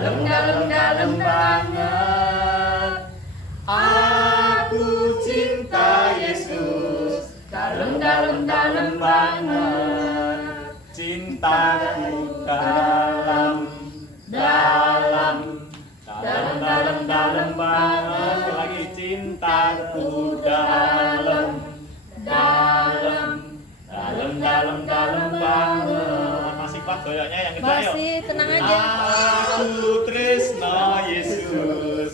dalam banget. Aku cinta Yesus, dalam banget. Cintaku dalam banget. Sekali lagi, cintaku dalam banget. Masih kuat goyangnya yang kedua, yuk. Masih, tenang aja. Aku tresno Yesus,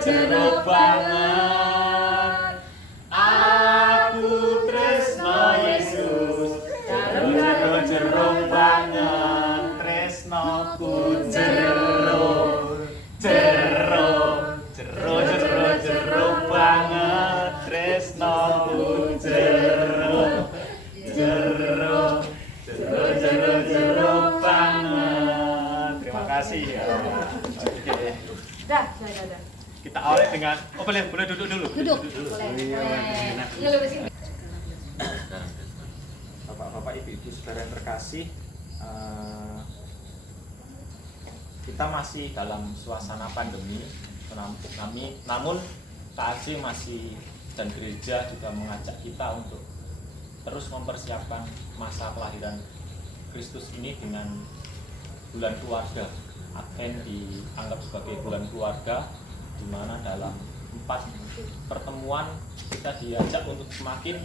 jero banget. Aku tresno Yesus, jero banget. Tresnoku jero banget. Tresnoku jero banget. Terima kasih ya. Oke. Dah. Kita awali dengan boleh duduk dulu. Duduk. Boleh. Ini lebih sini. Bapak-bapak, ibu-ibu, saudara yang terkasih, kita masih dalam suasana pandemi, namun KAC masih dan gereja juga mengajak kita untuk terus mempersiapkan masa kelahiran Kristus ini dengan bulan keluarga. Advent dianggap sebagai bulan keluarga, di mana dalam 4 pertemuan kita diajak untuk semakin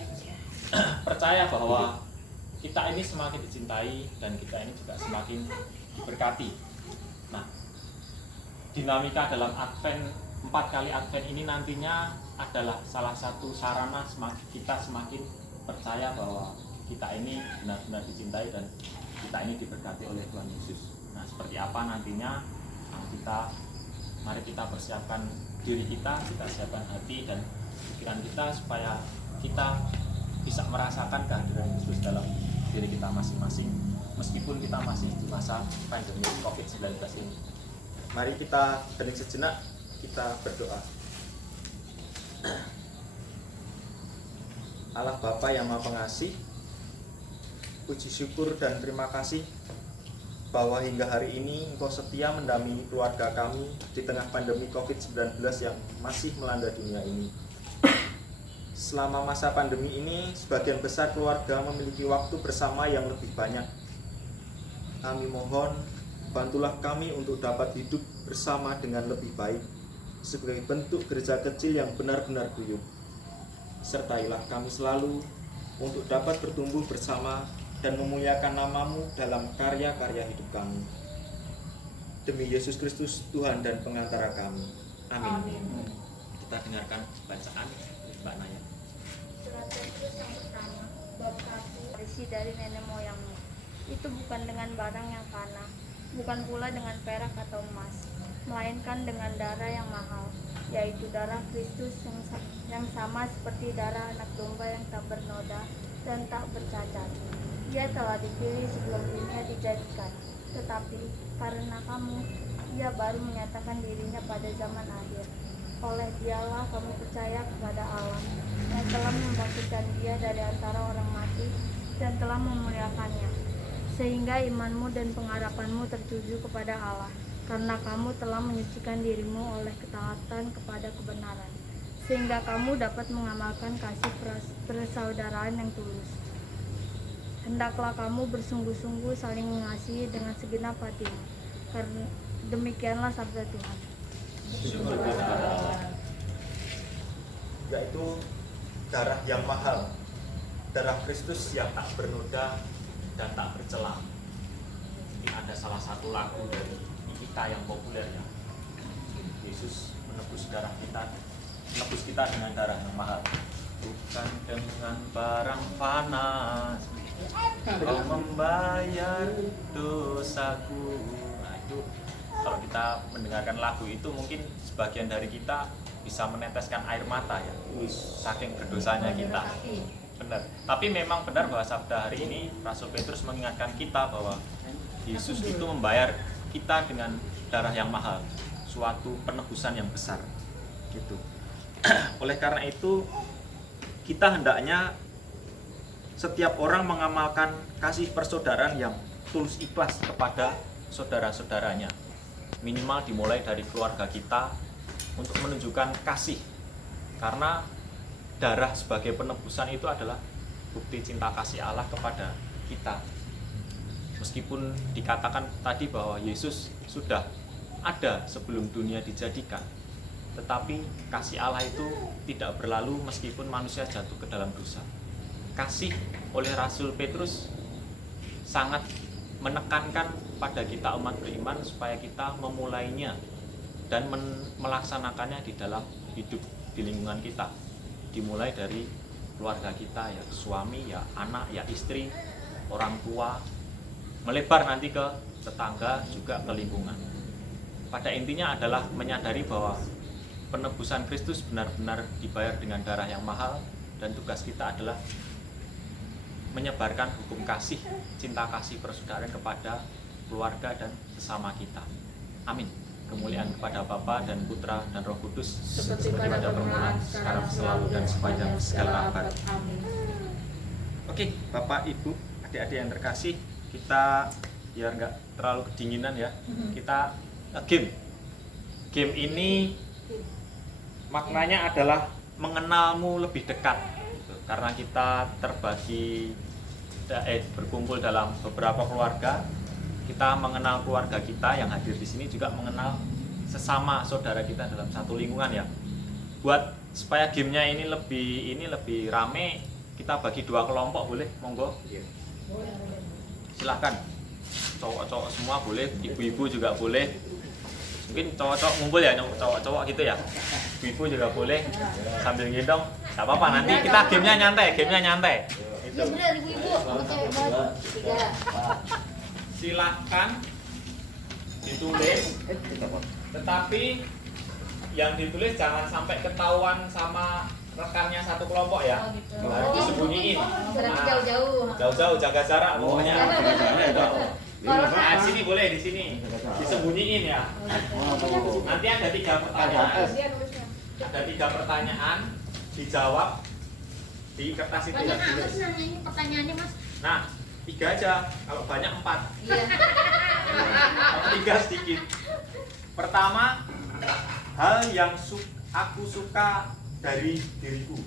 percaya bahwa kita ini semakin dicintai dan kita ini juga semakin diberkati. Nah, dinamika dalam Advent, 4 kali Advent ini nantinya adalah salah satu sarana kita semakin percaya bahwa kita ini benar-benar dicintai dan kita ini diberkati oleh Tuhan Yesus. Nah, seperti apa nantinya? Mari kita persiapkan diri kita siapkan hati dan pikiran kita supaya kita bisa merasakan kehadiran Yesus dalam diri kita masing-masing, meskipun kita masih di masa pandemi COVID-19 ini. Mari kita hening sejenak, kita berdoa. Allah Bapa yang Maha Pengasih, puji syukur dan terima kasih bahwa hingga hari ini Engkau setia mendampingi keluarga kami di tengah pandemi COVID-19 yang masih melanda dunia ini. Selama masa pandemi ini, sebagian besar keluarga memiliki waktu bersama yang lebih banyak. Kami mohon, bantulah kami untuk dapat hidup bersama dengan lebih baik, sebagai bentuk gereja kecil yang benar-benar guyup. Sertailah kami selalu untuk dapat bertumbuh bersama dan memuliakan nama-Mu dalam karya-karya hidup kami. Demi Yesus Kristus, Tuhan dan pengantara kami. Amin. Kita dengarkan bacaan Mbak Naya. Surat Petrus yang pertama, bab 1, berisi dari nenek moyangmu. Itu bukan dengan barang yang fana, bukan pula dengan perak atau emas, melainkan dengan darah yang mahal, yaitu darah Kristus yang sama seperti darah anak domba yang tak bernoda dan tak bercacat. Dia telah dipilih sebelum dunia dijadikan, tetapi karena kamu, Dia baru menyatakan dirinya pada zaman akhir. Oleh Dialah kamu percaya kepada Allah, yang telah membangkitkan Dia dari antara orang mati dan telah memuliakannya, sehingga imanmu dan pengharapanmu tertuju kepada Allah, karena kamu telah menyucikan dirimu oleh ketaatan kepada kebenaran, sehingga kamu dapat mengamalkan kasih persaudaraan yang tulus. Hendaklah kamu bersungguh-sungguh saling mengasihi dengan segenap hatimu, karena demikianlah sabda Tuhan. Yaitu darah yang mahal, darah Kristus yang tak bernoda dan tak bercela. Mungkin ada salah satu lagu dari kita yang populer ya. Yesus menebus kita dengan darah yang mahal. Bukan dengan barang fana, Kau membayar dosaku. Nah, itu kalau kita mendengarkan lagu itu mungkin sebagian dari kita bisa meneteskan air mata ya, saking berdosanya kita. Benar. Tapi memang benar bahwa sabda hari ini Rasul Petrus mengingatkan kita bahwa Yesus itu membayar kita dengan darah yang mahal, suatu penebusan yang besar. Gitu. Oleh karena itu kita hendaknya setiap orang mengamalkan kasih persaudaraan yang tulus ikhlas kepada saudara-saudaranya. minimal dimulai dari keluarga kita untuk menunjukkan kasih, karena darah sebagai penebusan itu adalah bukti cinta kasih Allah kepada kita. Meskipun dikatakan tadi bahwa Yesus sudah ada sebelum dunia dijadikan, tetapi kasih Allah itu tidak berlalu meskipun manusia jatuh ke dalam dosa. Kasih oleh Rasul Petrus sangat menekankan pada kita umat beriman supaya kita memulainya dan melaksanakannya di dalam hidup di lingkungan kita. Dimulai dari keluarga kita, ya suami, ya anak, ya istri, orang tua, melebar nanti ke tetangga, juga ke lingkungan. Pada intinya adalah menyadari bahwa penebusan Kristus benar-benar dibayar dengan darah yang mahal, dan tugas kita adalah menyebarkan hukum kasih, cinta kasih persaudaraan kepada keluarga dan sesama kita. Amin. Kemuliaan kepada Bapa dan Putra dan Roh Kudus, Seperti pada permulaan, sekarang, selalu, dan sepanjang segala abad. Oke, Bapak, Ibu, adik-adik yang terkasih, kita biar nggak terlalu kedinginan ya, kita game. Game ini maknanya adalah mengenalmu lebih dekat, karena kita terbagi berkumpul dalam beberapa keluarga. Kita mengenal keluarga kita yang hadir di sini, juga mengenal sesama saudara kita dalam satu lingkungan ya. Buat supaya gamenya ini lebih rame, kita bagi dua kelompok, boleh? Monggo. Silakan. Cowok-cowok semua boleh, ibu-ibu juga boleh. Mungkin cowok-cowok ngumpul ya, cowok-cowok gitu ya. Ibu-ibu juga boleh sambil gendong. Gak apa-apa, nanti kita gamenya nyantai. Iya benar ibu-ibu, aku cewek banget. 3. Silahkan ditulis, tetapi yang ditulis jangan sampai ketahuan sama rekannya satu kelompok ya. Oh, gitu. Harus disembunyiin. Berarti Nah, jauh-jauh. jauh-jauh, jaga jarak pokoknya. Nah, di sini boleh, di sini disembunyiin ya. Nanti ada 3 pertanyaan. Ada 3 pertanyaan, dijawab di kertas itu. Banyak amat sih nanya ini pertanyaannya mas. Nah, 3 aja, kalau banyak 4. Iya. Kalau 3 sedikit. Pertama, hal yang aku suka dari diriku.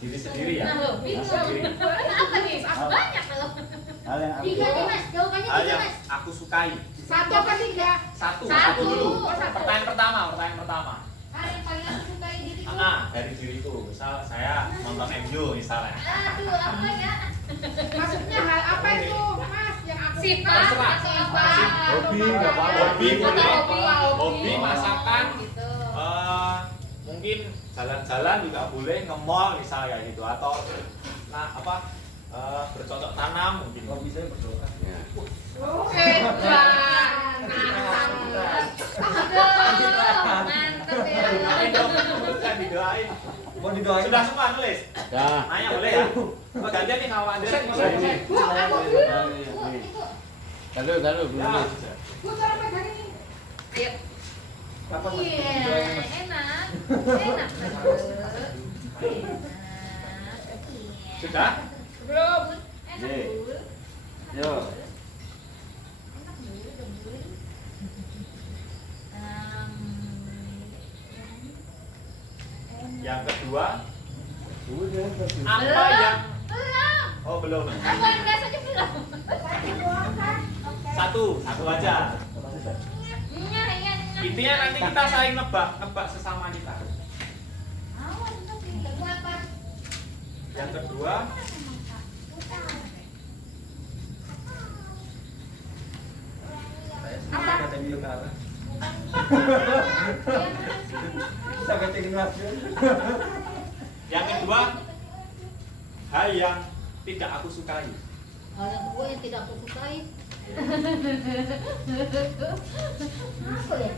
Diri sendiri ya. Nah lo, bingung. Apa nih? Banyak loh. Hal yang aku 3 nih mas, jawabannya Hal 3 yang mas. aku sukai. 1 apa 3? Satu Satu. dulu. Oh, satu. Pertanyaan pertama. Hal yang paling aku sukai diriku. Dari diriku. Misal saya nonton MU misalnya. Aduh, apa ya? Maksudnya hal apa itu, Mas? Yang aku Sifat Terserah. atau apa? Hobi, nggak apa-apa. Hobi boleh. Hobi. Hobi masakan. Gitu. Mungkin jalan-jalan juga boleh, nge-mall misalnya gitu, atau bercocok tanam mungkin. Hobi saya berdoa. Mantap ya. Doain dong, bukan didoain. Mau didoain? Sudah semua nulis? Dah. Nanya boleh ya? Gantian nih sama Andres. Bu, aku Taruh, belum Ya. nulis. Bu, cara pegang ini. Ayo. Kapan Mas? Iya, Didoain, Mas? enak. Sudah? Belum. Enak, Ye. Bu. Yo. Enak, Bu. Udah, Bu. Yang kedua, Udah, apa yang Belum. Oh, belum. Aku Andres aja belum. Satu aja. Iya. Intinya nanti kita saling nebak sesama kita. Yang kedua, saya kata dia ke arah. Saya kata kenal. yang kedua, hal yang tidak aku sukai. Hal yang kedua yang tidak aku sukai. Apa ya?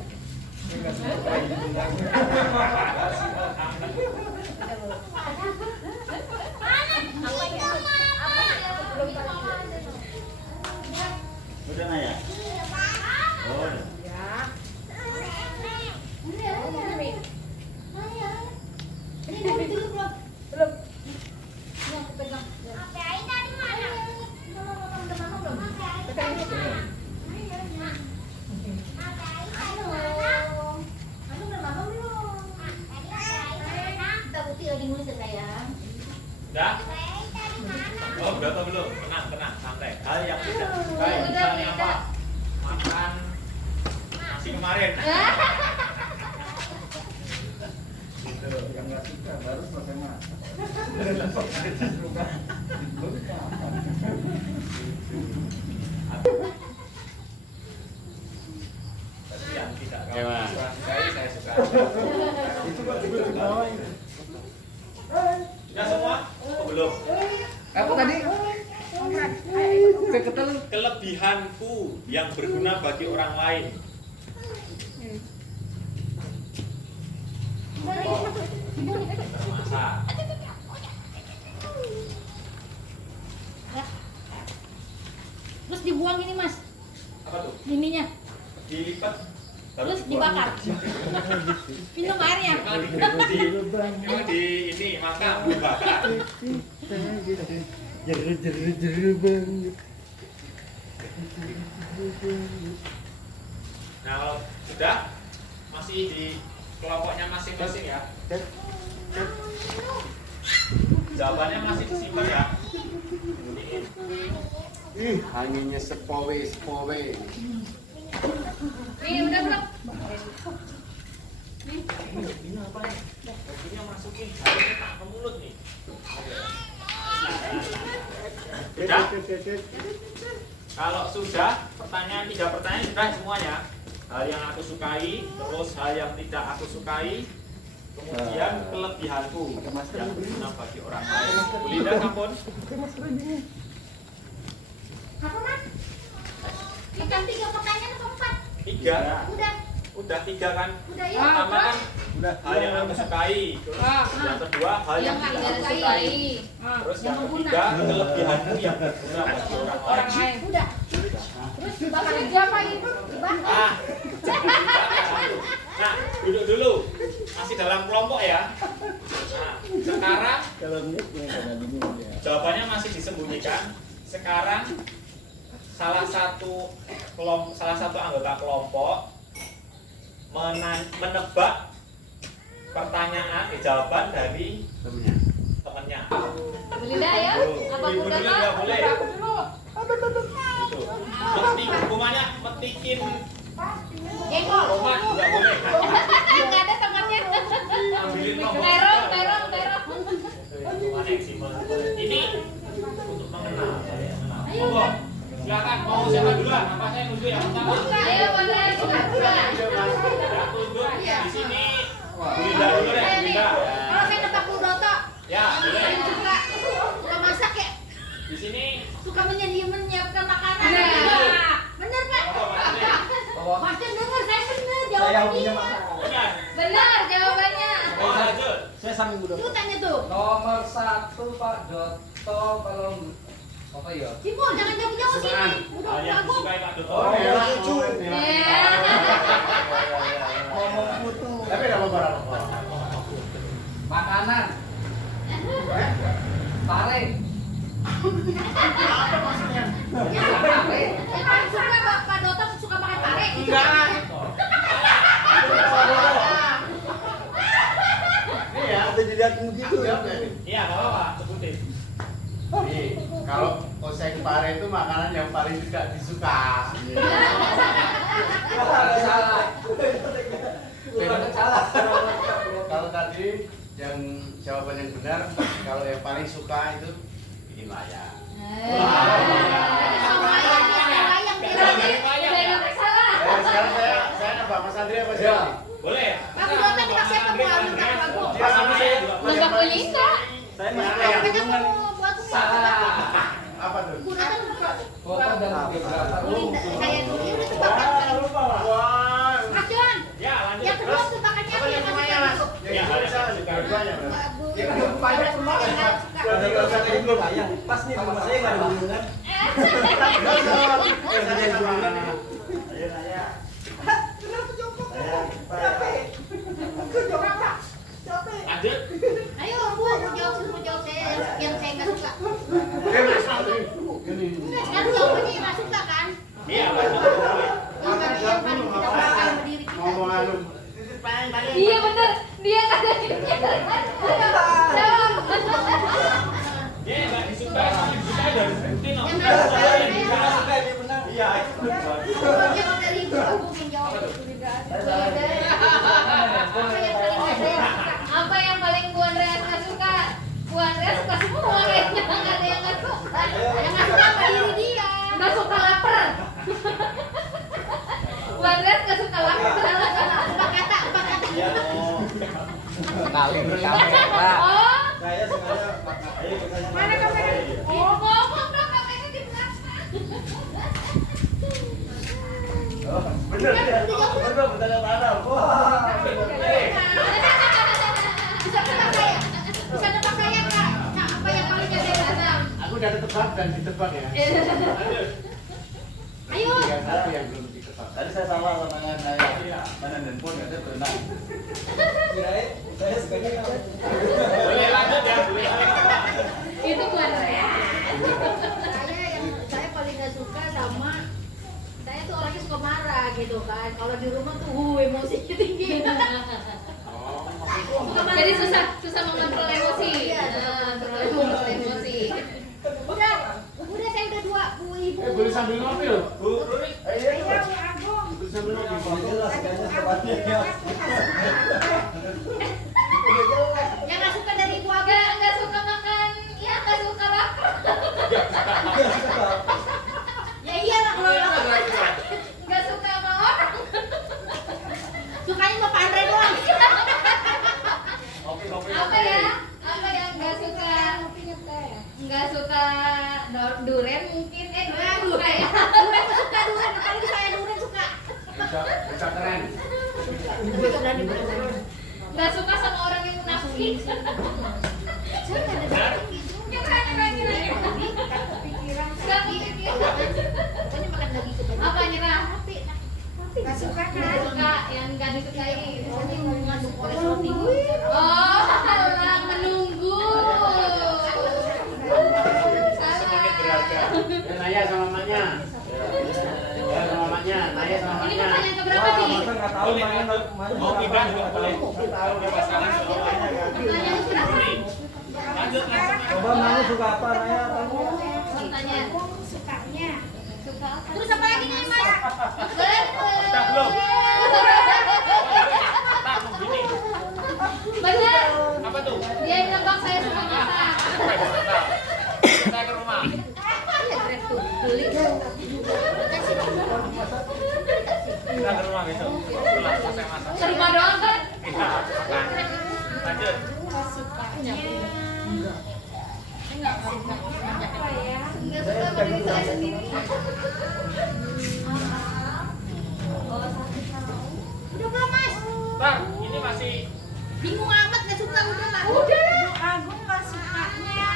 Udah nanya? Oh, udah. Tapi yang tidak Oke, Mas. saya suka. Itu kok juga di bawah ini. Sudah semua? Oh, belum. Apa tadi? Keketel. Kelebihanku yang berguna bagi orang lain. Masak. Terus dibuang ini mas, Apa tuh? ininya, Dilipat. baru terus dibuang. dibakar. Minum airnya. Memang di ini maka dibakar. Jeru banget. Nah kalau sudah masih di kelompoknya masing-masing ya. Jawabannya masih disimpan ya. Ih, anginnya sepowe. Nih udah belum? Ini apa nih? Dagingnya masukin, harusnya tak ke mulut nih. Sudah? Kalau sudah, pertanyaan 3 pertanyaan sudah semuanya. Hal yang aku sukai, terus hal yang tidak aku sukai, kemudian kelebihanku yang berguna bagi orang lain. Bu Linda sampun? Apa mas? Ikan 3 pertanyaan atau 4? 3. Udah, Udah 3 kan? udah ya. Pertama kan hal yang aku sukai, terus yang kedua hal yang tidak aku sukai, terus yang ketiga kelebihanku yang berguna bagi orang lain. Udah. Terus dibakar apa itu? Dibakar. Ah, nah duduk dulu, masih dalam kelompok ya. Nah, sekarang jawabannya masih disembunyikan. Sekarang salah satu anggota kelompok menebak pertanyaan jawaban dari temannya. Bu Linda ya? Apa Ibu Bu dulu Linda? nggak boleh. Aku dulu. Itu. Metik hukumannya metikin Jengkol. tomat nggak boleh. Nggak ada tomatnya. Ambilin nomor. Terong. Hukumannya eksimal. Ini untuk mengenal. Monggo, silakan mau siapa duluan? Apa saya nunjuk yang pertama? Ayo boleh. Ya, tunjuk di sini. Bu Linda dulu deh, Bu Linda. Kalau saya nebak Bu Broto, Ya, boleh. suka masak ya? Di sini Suka menyiapkan makanan. Bener. Bener Pak? apa maksudnya? Mas Jan denger, saya bener jawabannya. Benar. Benar jawabannya. Oh, lanjut. Saya sambil udah. Itu tanya tuh. Nomor 1 Pak Doto kalau apa ya? Cimol jangan jauh-jauh sini. Udah Hal yang bagus. disukai Pak Doto. Oh, merah lucu. Ngomong putu. Tapi enggak apa-apa. Makanan. Pare. Apa maksudnya? Pare. Yang paling suka Pak Doto suka makan pare. Enggak. Iya, udah dilihatin begitu ya. Iya, enggak apa-apa, sebutin. Nih, kalau oseng pare itu makanan yang paling tidak disuka. Salah. Benar salah. Kalau tadi yang jawaban yang benar, kalau yang paling suka itu bikin layak. Sekarang saya nambah Mas Andri apa sih? Boleh. Aku udah tadi Mas siapa Bu Alun kakak aku. Pas sama saya juga. Nggak boleh enggak. Saya masih Kakak layak. kamu buat Salah. Apa tuh? gunakan Foto dan beberapa. kayak dulu ini tuh bakar kalau Wah. Mas Jon. Ya, lanjut. Yang kedua tuh bakarnya apa yang Semuanya, Mas. masuk? Ya, Yang hal bisa yang suka disukai. duanya. Yang banyak semua. Pas nih rumah saya enggak ada hubungan. Ayo nanya. Lanjut. Ayo Bu, mau jawab saya yang saya nggak suka. Enggak, sekarang jawabannya yang nggak suka kan? Iya, lanjut. Boleh. Yang tadi yang paling tidak suka berdiri kita. Ngomong anu. Iya bener, dia kata Ya, enggak disukai, disukai dari sebutin. Yang nggak suka Yang disukai. saya. Iya. Jawab dari Ibu, aku yang jawab. Apa yang paling Bu Andreas nggak suka? Bu Andreas suka semua kayaknya, nggak ada yang nggak suka. Yang nggak suka apa diri dia? Nggak suka lapar. Andreas nggak suka lapar. Empat kata. Ya. Sekali berkamera. Oh, Saya sengaja pakai. Mana kamera? oh, ngomong dong katanya di belakang. Bener ya. Bener bener tanah. Wah. Bisa nebak saya? Bisa nebak saya nggak? Nah, apa yang paling gak saya rasa? Aku udah ketebak dan ditebak ya. Ayo. Yang satu yang belum ditebak. Tadi saya salah sama saya. Mana handphone katanya berenang. Kirain saya sukanya apa? Boleh lanjut ya. Itu bukan saya. Saya paling gak suka sama saya tuh orangnya suka marah gitu kan. Kalau di rumah tuh emosinya tinggi. Jadi susah mengontrol emosi. Iya, Mengontrol emosi. Udah saya udah 2 Bu Ibu. Boleh sambil ngopi loh. Bu, Iya, Bu Agung. Boleh sambil ngopi. udah jelas kayaknya soalnya ya. Udah jelas. Yang gak suka dari Ibu Agung. Nggak suka makan, ya nggak suka lapar. Ya iyalah kalau Nggak suka sama orang. sukanya sama Pak Andre doang. Apa ya? Apa yang nggak suka? Nggak suka durian mungkin? Durian suka ya? Durian suka durian, apalagi saya durian suka. Bisa keren. Nggak suka sama orang yang munafik. Saya nggak ada gitu. Nyerah. Nggak kepikiran. Pokoknya makan lagi kebanyakan. Apa nyerah? Nggak suka Nggak kan? suka yang nggak disukai. Pokoknya mau mengandung kolesterol tinggi. Oh, halah menunggu. Sedikit berharga. Ya, Naya sama mamanya. Ya sama mamanya. Naya sama Ini mamanya. pertanyaan keberapa nih? Masa nggak tahu mana Mau pindah juga boleh. Tahu Ya pasangan semuanya kan. Pertanyaan keberapa? Lanjut langsung. Coba Maya suka apa Naya? Pertanyaan. Sukanya. Suka apa? Terus apa lagi nih Mas? Boleh. Udah belum? Tak begini. Bener. Apa tuh? Dia yang nebak saya suka masak. Saya ke rumah. Iya, grab tuh. Beli. Kita ke rumah besok. Pulang selesai masak. Ke rumah doang kan? Iya, makan. Lanjut. Apa ya? Nggak suka sama diri saya sendiri. Udah belum Mas? Bang, ini masih Bingung amat gak suka udah Mas. Bu Agung nggak sukanya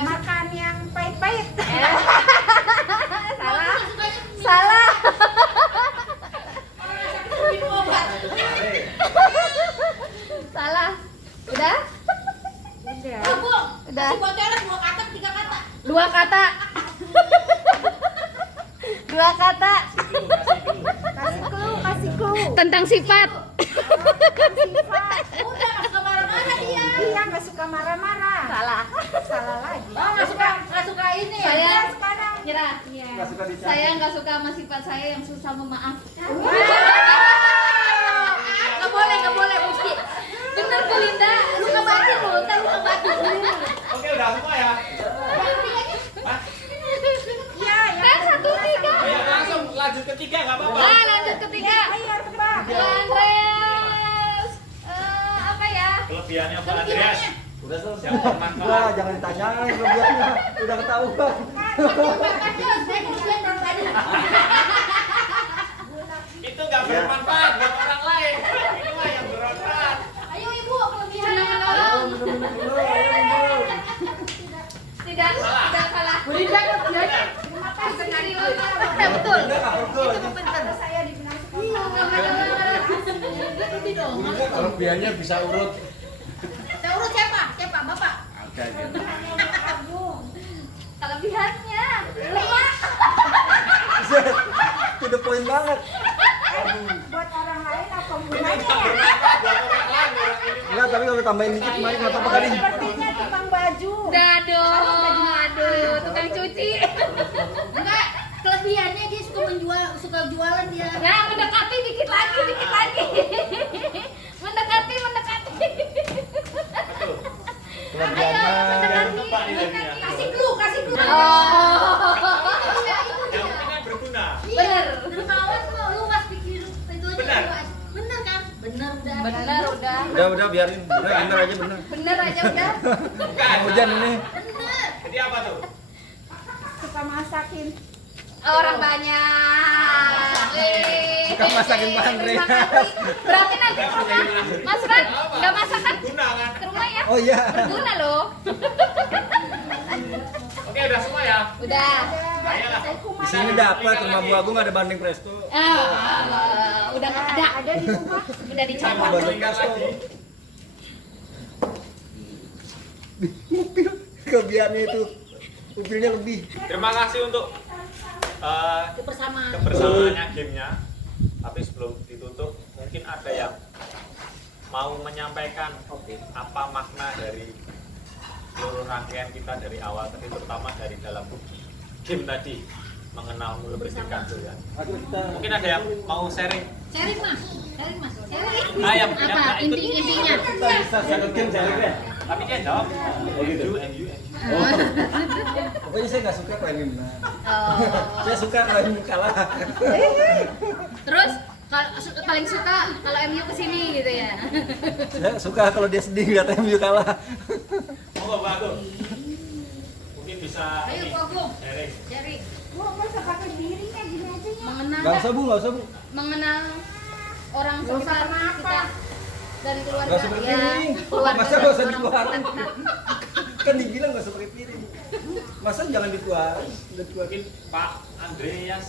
makan yang pahit-pahit. Salah. Salah. Minum obat. Salah. Udah? Udah. Oh, Bu. Udah. Kasih bocoran 2 kata, 3 kata. 2 kata. 2 kata. Kasih clue. Tentang sifat. Sifat. Udah gak suka marah-marah dia. Iya, nggak suka marah-marah. Salah. Salah lagi. Oh, gak suka ini ya? Saya Sekarang. nyerah. Iya. Nggak suka dicari. Saya nggak suka sama sifat saya yang susah memaaf. Gak boleh mesti. Bener Bu Linda, suka batin loh, ntar suka batin. Oke, udah semua ya. Iya, ya. Kan 1, 3. Ayo langsung lanjut ketiga nggak apa-apa. Nah, lanjut ketiga. Ayo tebak. Bu Andreas, apa ya? Kelebihannya Pak Andreas. Udah selesai. Yang bermanfaat. Udah, jangan ditanyain kelebihannya. Udah ketahuan. Saya kemudian orang lain. Itu nggak bermanfaat buat orang lain. Ini mah yang bermanfaat. Ayo Ibu, kelebihannya. Tidak salah. Bu Linda kelebihannya. Terima kasih. Betul. Kalau saya dibilang suka Kelebihannya bisa urut. Saya urut siapa? Siapa? Bapak? Ada gitu. Agung. Kelebihannya. To the point banget. Buat orang lain apa gunanya ya? Buat orang lain orang ini. Enggak, tapi kalau tambahin dikit kemarin nggak apa-apa kali. Sepertinya tukang baju. Aduh, tukang cuci. Enggak, kelebihannya dia suka jualan dia. Nah, mendekati dikit lagi. Mendekati. Betul. Kelebihannya. Lupa nih lainnya. Kasih clue. Oh. Yang penting kan berguna. Bener. Dermawan biarin. Bener aja bener. Bener aja udah. Bukan. Hujan ini. Jadi apa tuh? Suka masakin. Orang banyak. Suka masakin Pak Andre. Terima kasih. Berarti nanti Mas Ran nggak masak kan? Guna kan? Ke rumah ya? Oh iya. Berguna loh. Oke, udah semua ya? Udah. Ayolah. Di sini dapat rumah Bu Agung ada bandeng presto. Udah nggak ada. Ada di rumah. Udah dicopot. Bandeng presto. Upil kelebihannya itu. Upilnya lebih. Terima kasih untuk Kebersamaan. kebersamaannya gamenya. Tapi sebelum ditutup, mungkin ada yang mau menyampaikan apa makna dari seluruh rangkaian kita dari awal tadi, terutama dari dalam game tadi mengenal kebersamaan ya. Mungkin ada yang mau sharing. Sharing mas. Sharing. Yang Apa nggak ikut intinya? Kita bisa satu game sharing ya. tapi dia jawab. Oh gitu. MU. Pokoknya saya nggak suka kalau ini menang. Oh. Saya suka kalau ini kalah. Terus paling suka kalau MU kesini gitu ya. Saya suka kalau dia sedih lihat MU kalah. Monggo Pak Agung. Mungkin bisa Ayo ini, Bu Agung. sharing. Sharing. Gua nggak usah pakai piringnya gini aja ya. Mengenal Nggak usah Bu, nggak usah Bu. mengenal orang Nggak usah sekitar kenapa. kita dan keluarga. Nggak usah pakai piring. keluarga Masa dan nggak usah orang dikeluarin? terdekat. Kan dibilang nggak usah pakai piring. Masa jangan dikeluarin? Udah dikeluarin. Mungkin Pak Andreas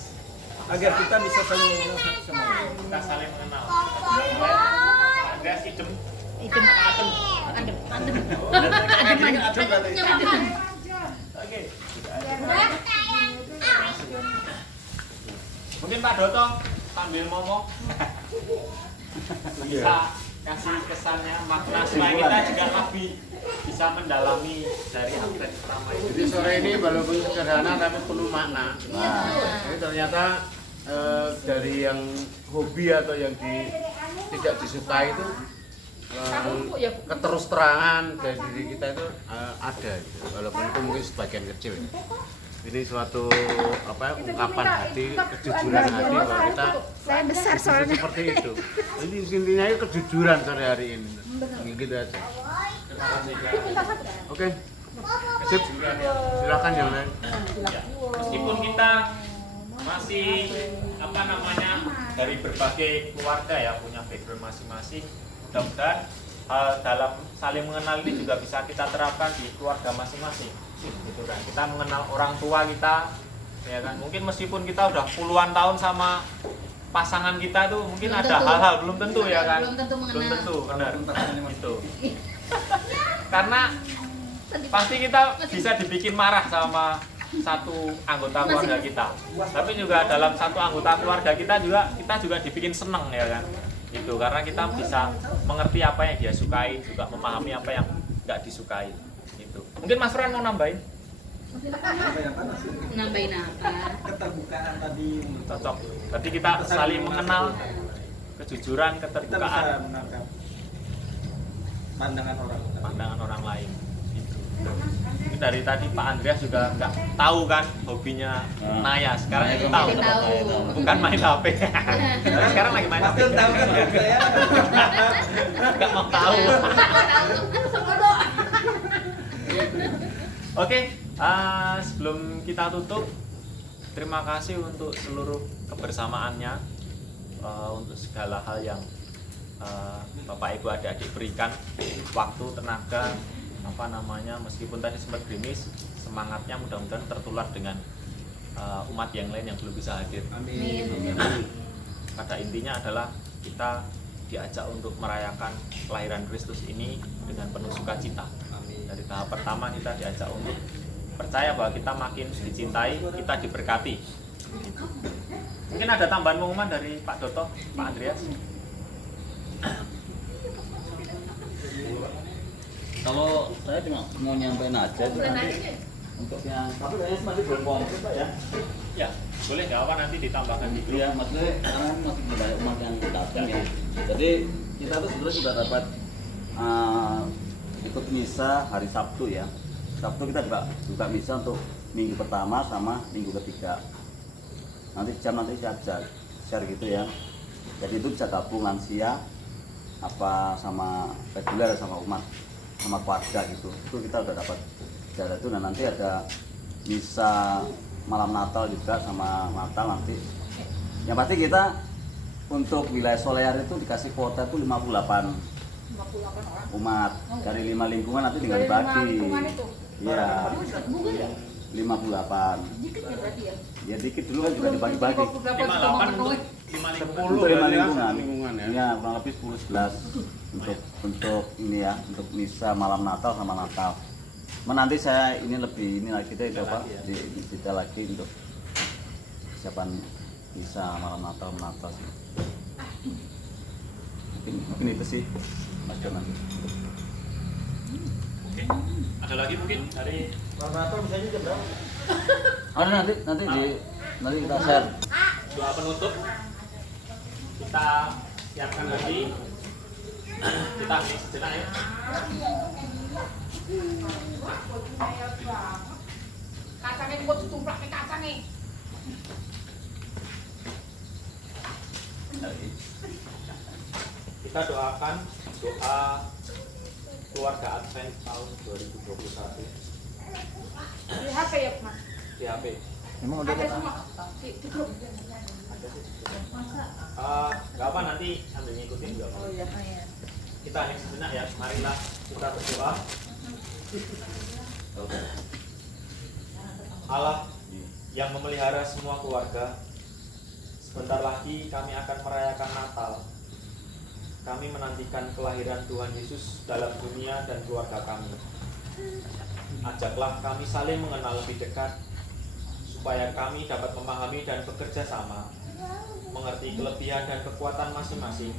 Agar kita bisa saling mengenal satu sama lain. kita saling mengenal. Pak Andreas idem. Idem. Adem. Adem. Adem. Adem berarti. Nyaman. Oke. Mungkin Pak Doto sambil ngomong bisa kasih kesannya makna supaya kita juga lebih bisa mendalami dari atlet pertama ini. Jadi sore ini walaupun sederhana tapi penuh makna. Jadi ternyata dari yang hobi atau yang tidak disukai itu keterus terangan dari diri kita itu ada gitu. Walaupun itu mungkin sebagian kecil. Ini suatu ungkapan hati, kejujuran hati bahwa kita Saya besar soalnya. seperti itu. Ini intinya itu kejujuran sore hari ini. Gitu aja. Oke. Sip. Silakan yang lain. Ya, meskipun kita masih dari berbagai keluarga ya, punya background masing-masing, mudah-mudahan dalam saling mengenal ini juga bisa kita terapkan di keluarga masing-masing gitu kan. Kita mengenal orang tua kita ya kan, mungkin meskipun kita udah puluhan tahun sama pasangan kita tuh mungkin Belum ada tentu. hal-hal belum tentu ya kan, Belum tentu mengenal. belum tentu benar itu karena pasti kita bisa dibikin marah sama satu anggota keluarga kita, tapi juga dalam satu anggota keluarga kita juga dibikin seneng ya kan, itu karena kita bisa mengerti apa yang dia sukai, juga memahami apa yang nggak disukai. Itu mungkin Mas Fran mau nambahin. Apa yang panas sih? Nambahin apa? Keterbukaan tadi menurut aku. Cocok. Berarti kita saling mengenal, kejujuran, Kita bisa keterbukaan, menangkap pandangan orang lain. Gitu. Ini dari tadi Pak Andreas juga nggak tahu kan hobinya Naya, sekarang itu tahu. Jadi tahu. Bukan main HP. Sekarang lagi main HP. Pasti tahu kan hobi saya. Nggak mau tahu. Oke, sebelum kita tutup, terima kasih untuk seluruh kebersamaannya, untuk segala hal yang Bapak Ibu adik-adik berikan, waktu, tenaga, meskipun tadi sempat gerimis, semangatnya mudah-mudahan tertular dengan umat yang lain yang belum bisa hadir. Amin. Pada intinya adalah kita diajak untuk merayakan kelahiran Kristus ini dengan penuh sukacita. Dari tahap pertama kita diajak untuk percaya bahwa kita makin dicintai, kita diberkati. Mungkin ada tambahan pengumuman dari Pak Doto, Pak Andreas. Kalau saya cuma mau nyampein aja itu nanti untuk yang tapi kayaknya masih belum komplit Pak ya. Ya, boleh nggak apa nanti ditambahkan di grup. Iya, maksudnya karena masih banyak umat yang datang ya. Jadi kita tuh sebenarnya sudah dapat ikut misa hari Sabtu ya. Sabtu kita buka misa untuk minggu pertama sama minggu ketiga. Nanti saya share gitu ya. Jadi itu bisa gabung lansia, apa sama reguler sama umat sama keluarga gitu. Itu kita udah dapat jalan itu. Nah nanti ada misa malam Natal juga sama Natal nanti. Yang pasti kita untuk wilayah Solear itu dikasih kuota itu 58 umat dari 5 lingkungan, nanti tinggal dibagi. Iya. 58. Dikit ya berarti ya. Ya dikit dulu kan juga dibagi-bagi. 58 untuk 5 lingkungan. Untuk 5 lingkungan. lingkungan ya. Ya, kurang lebih 10-11 untuk ini ya, untuk misa malam Natal sama Natal. Nanti saya ini lebih ini lagi kita itu Pak, detail lagi untuk persiapan misa malam Natal sih. Mungkin itu sih Mas John nanti. Oke. Ada lagi mungkin dari Malam Natal misalnya jam berapa? Nanti kita share. doa penutup. Kita siapkan lagi. Kita ambil sejenak ya. Kacangnya buat tutuplak ke kacangnya. Kita doakan doa keluarga Advent tahun 2021 Di HP ya Mas. di HP. Emang udah Ada semua. Di grup. Gak apa, nanti sambil ngikutin juga. Oh iya, iya. Kita hanya sejenak ya. Marilah kita berdoa. Allah yang memelihara semua keluarga, sebentar lagi kami akan merayakan Natal. Kami menantikan kelahiran Tuhan Yesus dalam dunia dan keluarga kami. Ajaklah kami saling mengenal lebih dekat, supaya kami dapat memahami dan bekerja sama, mengerti kelebihan dan kekuatan masing-masing,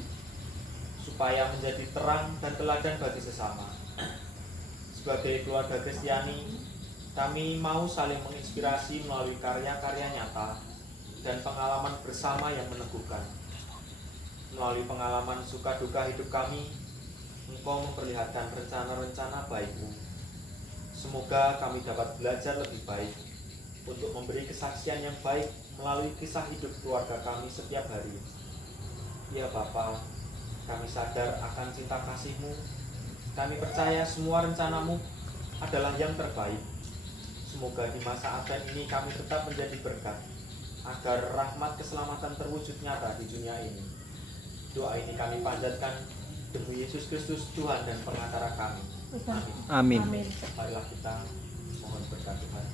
supaya menjadi terang dan teladan bagi sesama. Sebagai keluarga Kristiani, kami mau saling menginspirasi melalui karya-karya nyata dan pengalaman bersama yang meneguhkan. Melalui pengalaman suka duka hidup kami, Engkau memperlihatkan rencana-rencana baik-Mu. Semoga kami dapat belajar lebih baik untuk memberi kesaksian yang baik melalui kisah hidup keluarga kami setiap hari. Ya Bapa, kami sadar akan cinta kasih-Mu. Kami percaya semua rencana-Mu adalah yang terbaik. Semoga di masa Advent ini kami tetap menjadi berkat, agar rahmat keselamatan terwujud nyata di dunia ini. Doa ini kami panjatkan demi Yesus Kristus, Tuhan dan Pengatara kami. Amin. Amin. Marilah kita mohon berkat Tuhan.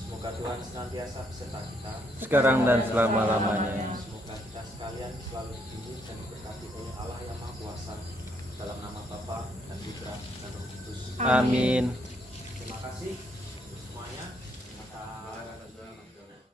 Semoga Tuhan senantiasa beserta kita Sekarang dan selama-lamanya. Semoga kita sekalian selalu dibimbing dan diberkati oleh Allah yang Maha Kuasa, dalam nama Bapa dan Putra dan Roh Kudus. Amin. Terima kasih.